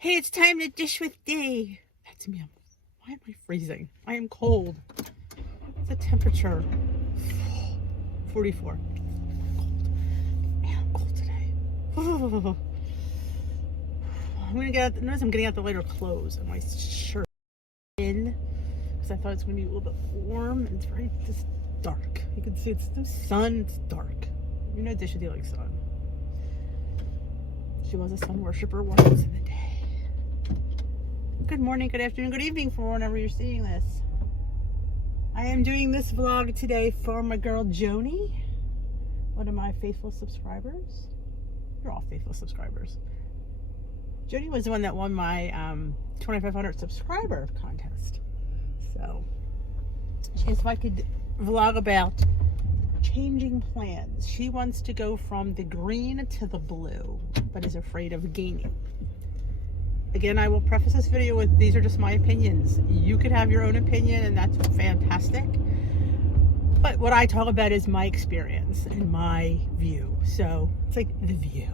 Hey, it's time to dish with Dee. That's me. Why am I freezing? I am cold. What's the temperature? 44. Cold. Man, I'm cold today. I'm gonna get out. Notice I'm getting out the lighter clothes and my shirt in because I thought it's gonna be a little bit warm. And it's very just dark. You can see it's no sun. It's dark. You know, Dish with Dee likes sun. She was a sun worshiper once in the day. Good morning, good afternoon, good evening for whenever you're seeing this. I am doing this vlog today for my girl Joni, one of my faithful subscribers. You're all faithful subscribers. Joni was the one that won my 2,500 subscriber contest. So she asked if I could vlog about changing plans. She wants to go from the green to the blue, but is afraid of gaining. Again, I will preface this video with these are just my opinions. You could have your own opinion, and that's fantastic. But what I talk about is my experience and my view. So it's like the view.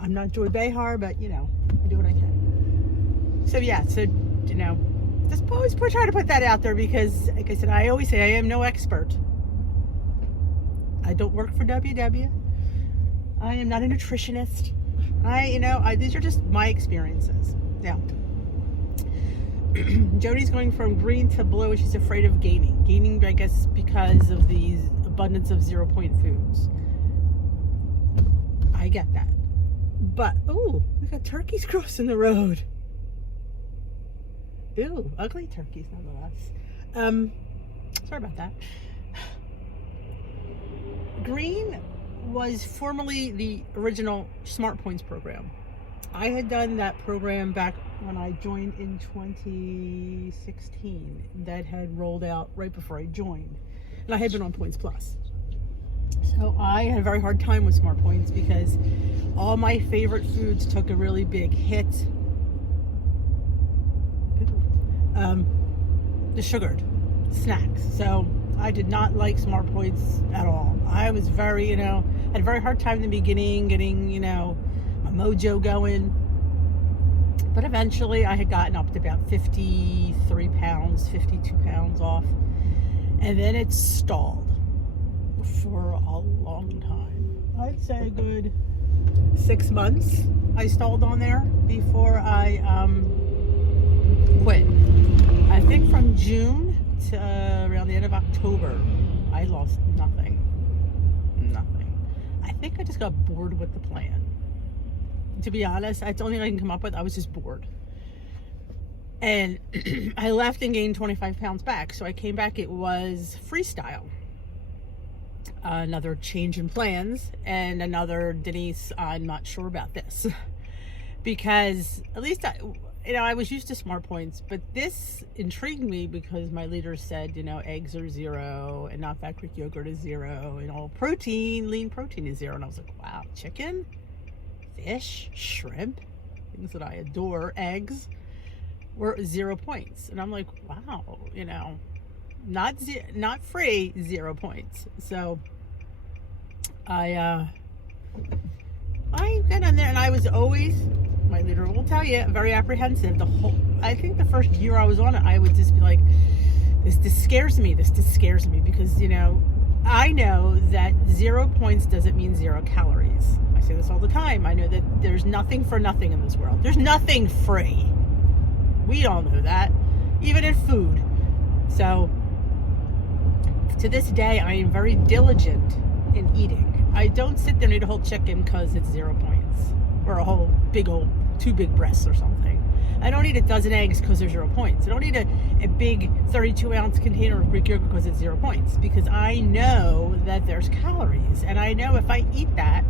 I'm not Joy Behar, but you know, I do what I can. So yeah, so you know, just always try to put that out there because, like I said, I always say I am no expert. I don't work for WW. I am not a nutritionist. These are just my experiences. Now, Joni's going from green to blue and she's afraid of gaining. Gaining, I guess, because of the abundance of 0-point foods. I get that. But, ooh, we got turkeys crossing the road. Ooh, ugly turkeys nonetheless. Sorry about that. Green was formerly the original Smart Points program. I had done that program back when I joined in 2016. That had rolled out right before I joined. And I had been on Points Plus. So I had a very hard time with Smart Points because all my favorite foods took a really big hit. The sugared snacks. So I did not like Smart Points at all. I was very, had a very hard time in the beginning getting, my mojo going. But eventually I had gotten up to about 53 pounds, 52 pounds off. And then it stalled for a long time. I'd say a good 6 months I stalled on there before I quit. I think from June to around the end of October, I lost nothing. I think I just got bored with the plan. To be honest, that's the only thing I can come up with. I was just bored. And I left and gained 25 pounds back. So I came back, it was freestyle. Another change in plans and another Denise, I'm not sure about this. Because at least I was used to Smart Points, but this intrigued me because my leader said, eggs are 0 and not-fat Greek yogurt is 0 and all protein, lean protein is 0. And I was like, wow, chicken, fish, shrimp, things that I adore, eggs, were 0 points. And I'm like, wow, not free, 0 points. So I got on there and I was always, my leader will tell you, very apprehensive. I think the first year I was on it, I would just be like, this scares me because, I know that 0 points doesn't mean 0 calories. I say this all the time. I know that there's nothing for nothing in this world. There's nothing free. We all know that, even in food. So to this day, I am very diligent in eating. I don't sit there and eat a whole chicken because it's 0 points. Or a whole big old 2 big breasts or something. I don't eat a dozen eggs because they're 0 points. I don't eat a big 32-ounce container of Greek yogurt because it's 0 points. Because I know that there's calories. And I know if I eat that,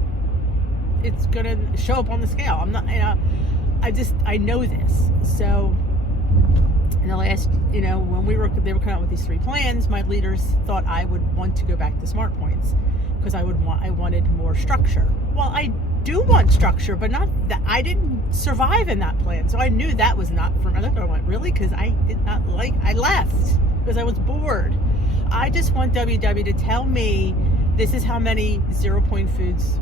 it's going to show up on the scale. I'm not, I know this. So in the last, when they were coming out with these 3 plans, my leaders thought I would want to go back to Smart Points because I wanted more structure. Well, I do want structure, but not that. I didn't survive in that plan, so I knew that was not for me. I went, really? Because I did not I left because I was bored. I just want WW to tell me this is how many 0-point foods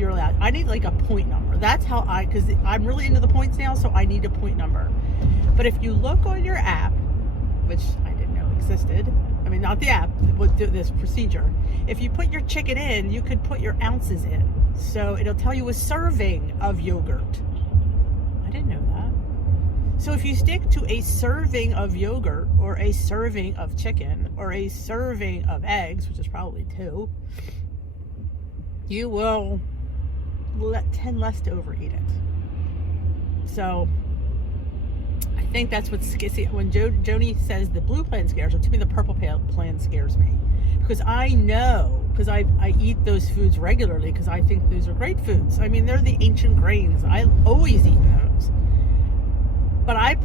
you're allowed. I need like a point number. That's how because I'm really into the points now, so I need a point number. But if you look on your app, which I didn't know existed, I mean, not the app, but this procedure. If you put your chicken in, you could put your ounces in. So it'll tell you a serving of yogurt. I didn't know that. So if you stick to a serving of yogurt or a serving of chicken or a serving of eggs, which is probably 2, you will tend less to overeat it. So I think that's what when Joni says the blue plan scares her, to me the purple plan scares me, because I know, because I eat those foods regularly because I think those are great foods. I mean, they're the ancient grains. I always eat those. But I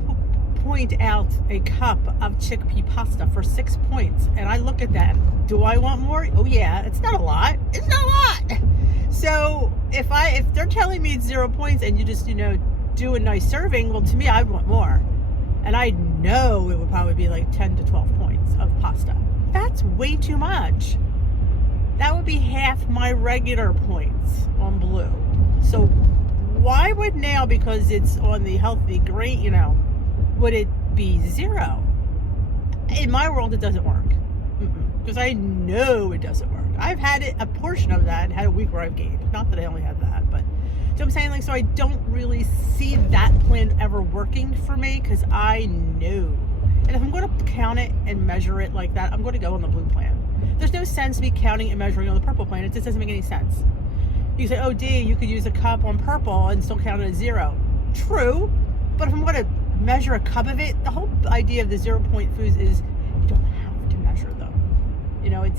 point out a cup of chickpea pasta for 6 points, and I look at that. Do I want more? Oh yeah, it's not a lot. It's not a lot. So if they're telling me it's 0 points and you just do a nice serving, well, to me, I want more. And I know it would probably be like 10 to 12 points of pasta. That's way too much. That would be half my regular points on blue. So why would now, because it's on the healthy grain, would it be 0? In my world, it doesn't work. Because I know it doesn't work. I've had a portion of that, and had a week where I've gained. Not that I only had that, but so I'm saying, so I don't really see that plan ever working for me, because I know. And if I'm going to count it and measure it like that, I'm going to go on the blue plan. There's no sense me counting and measuring on the purple plan. It just doesn't make any sense. You say, oh, D, you could use a cup on purple and still count it as 0. True, but if I'm going to measure a cup of it, the whole idea of the 0 point foods is you don't have to measure them.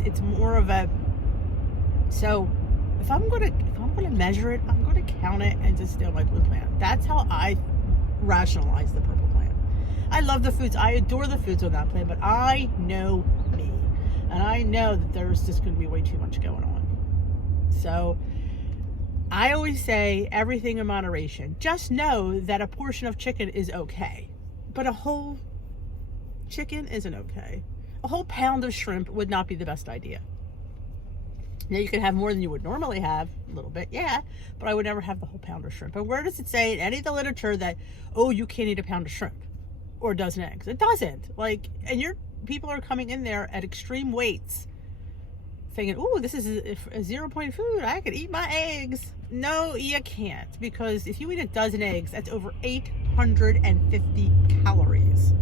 It's more of a, so if I'm going to measure it, I'm going to count it and just stay on my blue plan. That's how I rationalize the purple plan. I love the foods. I adore the foods on that plan, but I know me. And I know that there's just going to be way too much going on. So I always say everything in moderation. Just know that a portion of chicken is okay, but a whole chicken isn't okay. A whole pound of shrimp would not be the best idea. Now, you can have more than you would normally have, a little bit, yeah, but I would never have the whole pound of shrimp. And where does it say in any of the literature that, oh, you can't eat a pound of shrimp or a dozen eggs? It doesn't. And people are coming in there at extreme weights thinking, oh, this is a 0 point food. I could eat my eggs. No, you can't, because if you eat a dozen eggs, that's over 850 calories.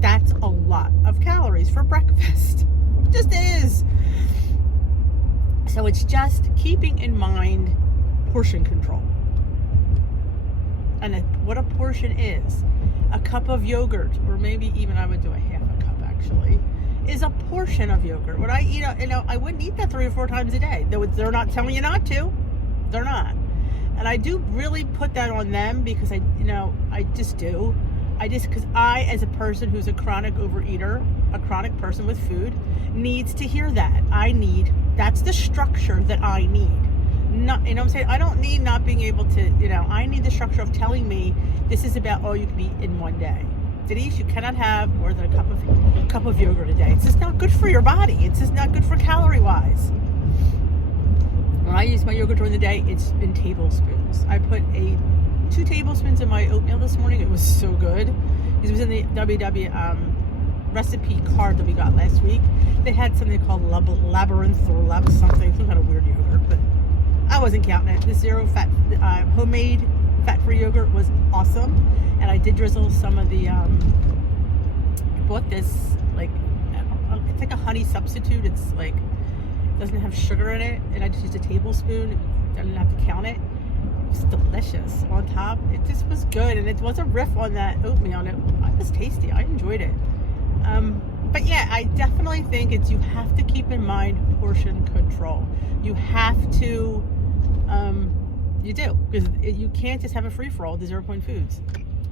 That's a lot of calories for breakfast. It just is. So it's just keeping in mind portion control. And what a portion is. A cup of yogurt, or maybe even I would do a half a cup actually, is a portion of yogurt. Would I eat I wouldn't eat that 3 or 4 times a day. They're not telling you not to. They're not. And I do really put that on them, because I just do. Because I, as a person who's a chronic overeater, a chronic person with food, needs to hear that. That's the structure that I need. Not, what I'm saying? I don't need not being able to, I need the structure of telling me this is about all you can eat in one day. Denise, you cannot have more than a cup of yogurt a day. It's just not good for your body. It's just not good for calorie-wise. When I use my yogurt during the day, it's in tablespoons. I put 2 tablespoons in my oatmeal this morning. It was so good. It was in the WW recipe card that we got last week. They had something called labyrinth or something, some kind of weird yogurt, but I wasn't counting it. The 0 fat, homemade fat-free yogurt was awesome. And I did drizzle some of the, I bought this, it's like a honey substitute. It's doesn't have sugar in it. And I just used a tablespoon. I didn't have to count it. It was delicious on top. It just was good. And it was a riff on that oatmeal. And it was tasty. I enjoyed it. But yeah, I definitely think you have to keep in mind portion control. You have to, you do, because you can't just have a free-for-all with 0 point foods,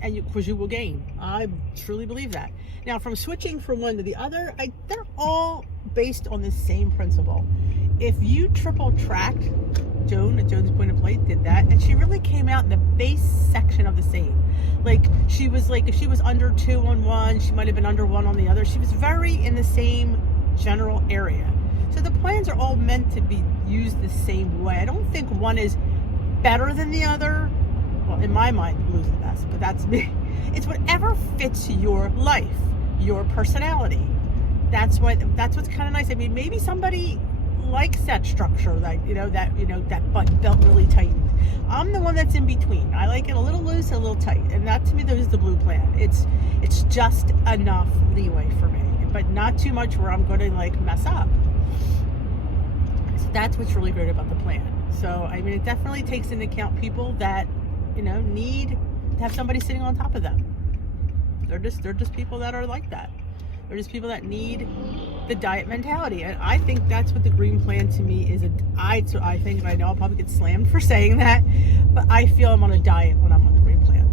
and because you will gain. I truly believe that. Now, from switching from one to the other, they're all based on the same principle. If you triple tracked, Joan at Joan's Point of Plate did that, and she really came out in the base section of the same. If she was under 2 on one, she might have been under 1 on the other. She was very in the same general area. So the plans are all meant to be used the same way. I don't think one is better than the other. Well, in my mind, blue's the best, but that's me. It's whatever fits your life, your personality. That's what's kind of nice. I mean, maybe somebody likes that structure, that button belt really tightened. I'm the one that's in between. I like it a little loose, a little tight, and that to me, that is the blue plan. It's just enough leeway for me, but not too much where I'm going to like mess up. So that's what's really great about the plan. So I mean, it definitely takes into account people that need to have somebody sitting on top of them. They're just people that are like that. They're just people that need the diet mentality, and I think that's what the green plan to me is. I think, and I know I'll probably get slammed for saying that, but I feel I'm on a diet when I'm on the green plan.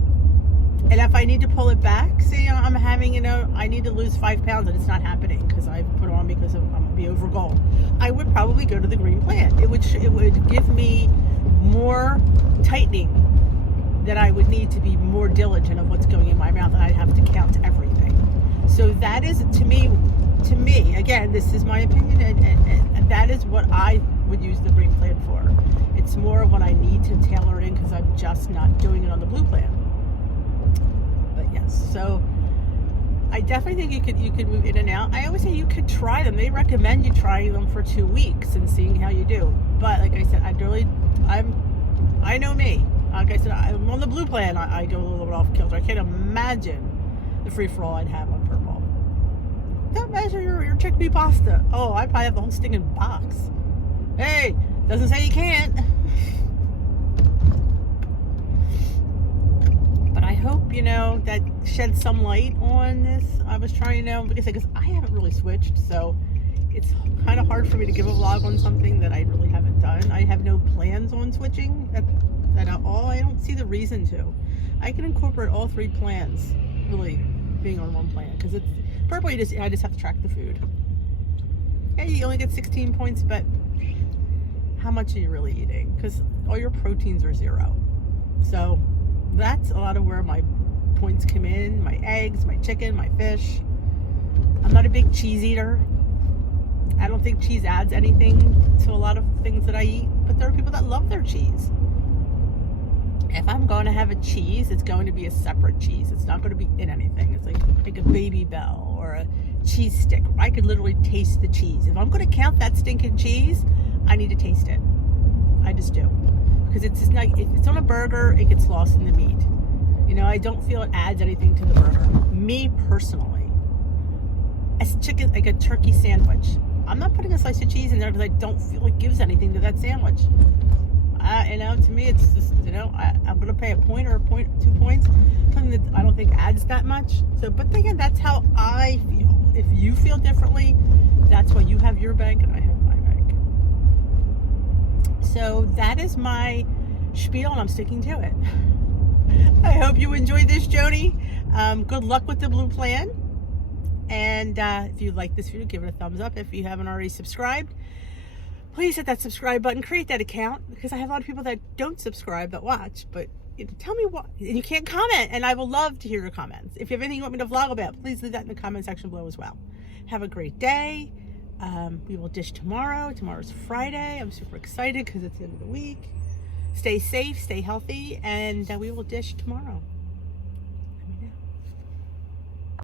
And if I need to pull it back, say I'm having, I need to lose 5 pounds and it's not happening because I put on because I'm gonna be over goal, I would probably go to the green plan. It would give me more tightening that I would need to be more diligent of what's going in my mouth, and I'd have to count everything. So that is, to me, again, this is my opinion, and that is what I would use the green plan for. It's more of what I need to tailor it in because I'm just not doing it on the blue plan. But yes, so I definitely think you could move in and out. I always say you could try them. They recommend you trying them for 2 weeks and seeing how you do. But like I said, I know me. Like I said, I'm on the blue plan. I go a little bit off kilter. I can't imagine the free-for-all I'd have on purple. Don't measure your chickpea pasta. Oh, I'd probably have the whole stinking box. Hey, doesn't say you can't. But I hope, that sheds some light on this. I was trying because I haven't really switched, so it's kind of hard for me to give a vlog on something that I really haven't done. I have no plans on switching at all. I don't see the reason to. I can incorporate all 3 plans, really, being on one plan, because it's purple. I just have to track the food. Yeah, you only get 16 points, but how much are you really eating? Because all your proteins are 0. So that's a lot of where my points come in. My eggs, my chicken, my fish. I'm not a big cheese eater. I don't think cheese adds anything to a lot of things that I eat, but there are people that love their cheese. If I'm going to have a cheese, it's going to be a separate cheese. It's not going to be in anything. It's like a Baby Bell or a cheese stick. I could literally taste the cheese. If I'm going to count that stinking cheese, I need to taste it. I just do. Because it's just like, if it's on a burger, it gets lost in the meat. I don't feel it adds anything to the burger. Me personally, as chicken, like a turkey sandwich, I'm not putting a slice of cheese in there because I don't feel it gives anything to that sandwich. To me, it's just, I'm going to pay a point or 2 points, something that I don't think adds that much. So, but again, that's how I feel. If you feel differently, that's why you have your bank and I have my bank. So that is my spiel, and I'm sticking to it. I hope you enjoyed this, Joni. Good luck with the blue plan. And if you like this video, give it a thumbs up. If you haven't already subscribed, please hit that subscribe button, create that account, because I have a lot of people that don't subscribe that watch, but tell me what, and you can't comment, and I will love to hear your comments. If you have anything you want me to vlog about, please leave that in the comment section below as well. Have a great day. We will dish tomorrow. Tomorrow's Friday. I'm super excited because it's the end of the week. Stay safe, stay healthy, and we will dish tomorrow.